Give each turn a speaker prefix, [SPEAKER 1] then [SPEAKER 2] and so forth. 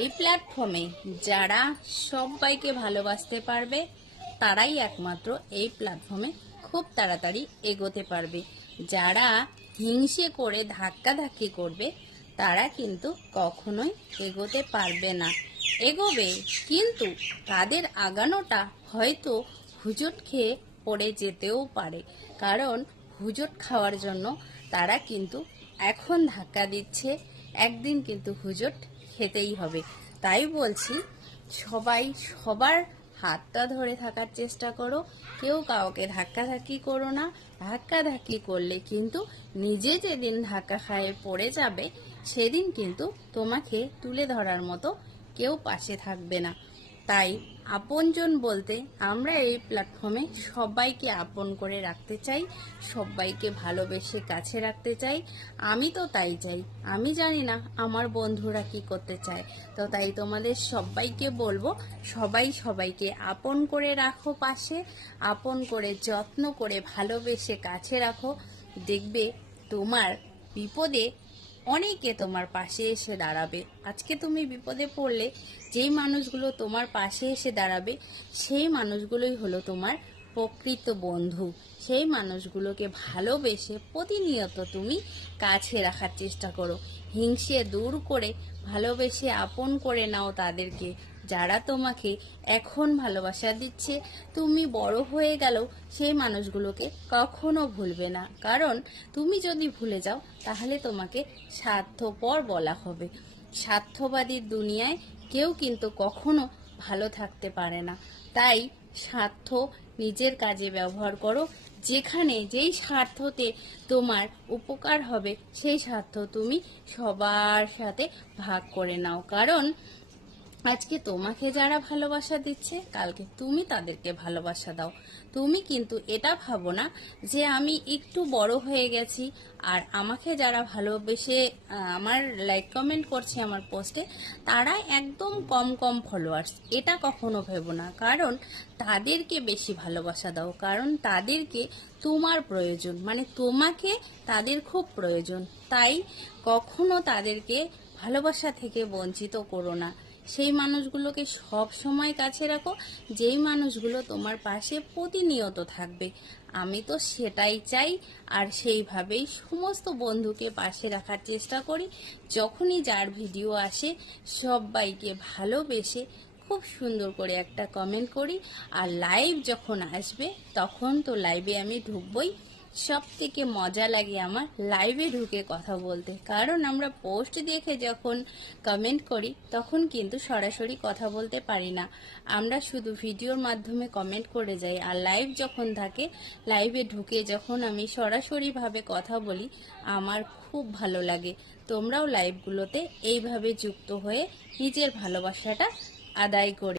[SPEAKER 1] এই প্ল্যাটফর্মে যারা সবাইকে ভালোবাসতে পারবে, তারাই একমাত্র এই প্ল্যাটফর্মে খুব তাড়াতাড়ি এগোতে পারবে। যারা হিংসে করে, ধাক্কাধাক্কি করবে, তারা কিন্তু কখনোই এগোতে পারবে না। এগোবে, কিন্তু তাদের আগানোটা হয়তো হুজুট খেয়ে পড়ে যেতেও পারে। কারণ হুজুট খাওয়ার জন্য তারা কিন্তু এখন ধাক্কা দিচ্ছে, একদিন কিন্তু হুজুট খেতেই হবে। তাই বলছি, সবাই সবার হাতটা ধরে থাকার চেষ্টা করো। কেউ কাউকে ধাক্কাধাক্কি করো না। ধাক্কাধাক্কি করলে কিন্তু নিজে যেদিন ধাক্কা খায়ে পড়ে যাবে, সেদিন কিন্তু তোমাকে তুলে ধরার মতো কেউ পাশে থাকবে না। তাই আপনজন বলতে আমরা এই প্ল্যাটফর্মে সবাইকে আপন করে রাখতে চাই, সবাইকে ভালোবেসে কাছে রাখতে চাই। আমি তো তাই চাই। আমি জানি না আমার বন্ধুরা কি করতে চায়। তো তাই তোমাদের সবাইকে বলব, সবাই সবাইকে আপন করে রাখো পাশে, আপন করে যত্ন করে ভালোবেসে কাছে রাখো। দেখবে তোমার বিপদে অনেকে তোমার পাশে এসে দাঁড়াবে। আজকে তুমি বিপদে পড়লে যেই মানুষগুলো তোমার পাশে এসে দাঁড়াবে, সেই মানুষগুলোই হলো তোমার প্রকৃত বন্ধু। সেই মানুষগুলোকে ভালোবেসে প্রতিনিয়ত তুমি কাছে রাখার চেষ্টা করো। হিংসে দূর করে ভালোবেসে আপন করে নাও তাদেরকে। যারা তোমাকে এখন ভালোবাসা দিচ্ছে, তুমি বড় হয়ে গেলেও সেই মানুষগুলোকে কখনো ভুলবে না। কারণ তুমি যদি ভুলে যাও, তাহলে তোমাকে স্বার্থপর বলা হবে। স্বার্থবাদীর দুনিয়ায় কেউ কিন্তু কখনো ভালো থাকতে পারে না। তাই স্বার্থ নিজের কাজে ব্যবহার করো। যেখানে যেই স্বার্থতে তোমার উপকার হবে, সেই স্বার্থ তুমি সবার সাথে ভাগ করে নাও। কারণ আজকে তোমাকে যারা ভালোবাসা দিচ্ছে, কালকে তুমি তাদেরকে ভালোবাসা দাও। তুমি কিন্তু এটা ভাবো না যে আমি একটু বড় হয়ে গেছি আর আমাকে যারা ভালোবেসে আমার লাইক কমেন্ট করছে আমার পোস্টে তারা একদম কম কম ফলোয়ার্স এটা কখনো ভেবো না। কারণ তাদেরকে বেশি ভালোবাসা দাও। কারণ তাদেরকে তোমার প্রয়োজন। মানে তোমাকে তাদের খুব প্রয়োজন। তাই কখনো তাদেরকে ভালোবাসা থেকে বঞ্চিত করো না। সেই মানুষগুলোকে সব সময় কাছে রাখো, যেই মানুষগুলো তোমার পাশে প্রতিনিয়ত থাকবে। আমি তো সেটাই চাই আর সেইভাবেই সমস্ত বন্ধুকে পাশে রাখার চেষ্টা করি। যখনই যার ভিডিও আসে, সবাইকে ভালোবেসে খুব সুন্দর করে একটা কমেন্ট করি। আর লাইভ যখন আসবে, তখন তো লাইভে আমি ঢুকবই। সব থেকে মজা লাগে আমার লাইভে ঢুকে কথা বলতে। কারণ আমরা পোস্ট দেখে যখন কমেন্ট করি, তখন কিন্তু সরাসরি কথা বলতে পারি না। আমরা শুধু ভিডিওর মাধ্যমে কমেন্ট করে যাই আর লাইভ যখন থাকে লাইভে ঢুকে যখন আমি সরাসরিভাবে কথা বলি, আমার খুব ভালো লাগে। তোমরাও লাইভগুলোতে এইভাবে যুক্ত হয়ে নিজের ভালোবাসাটা আদায় করে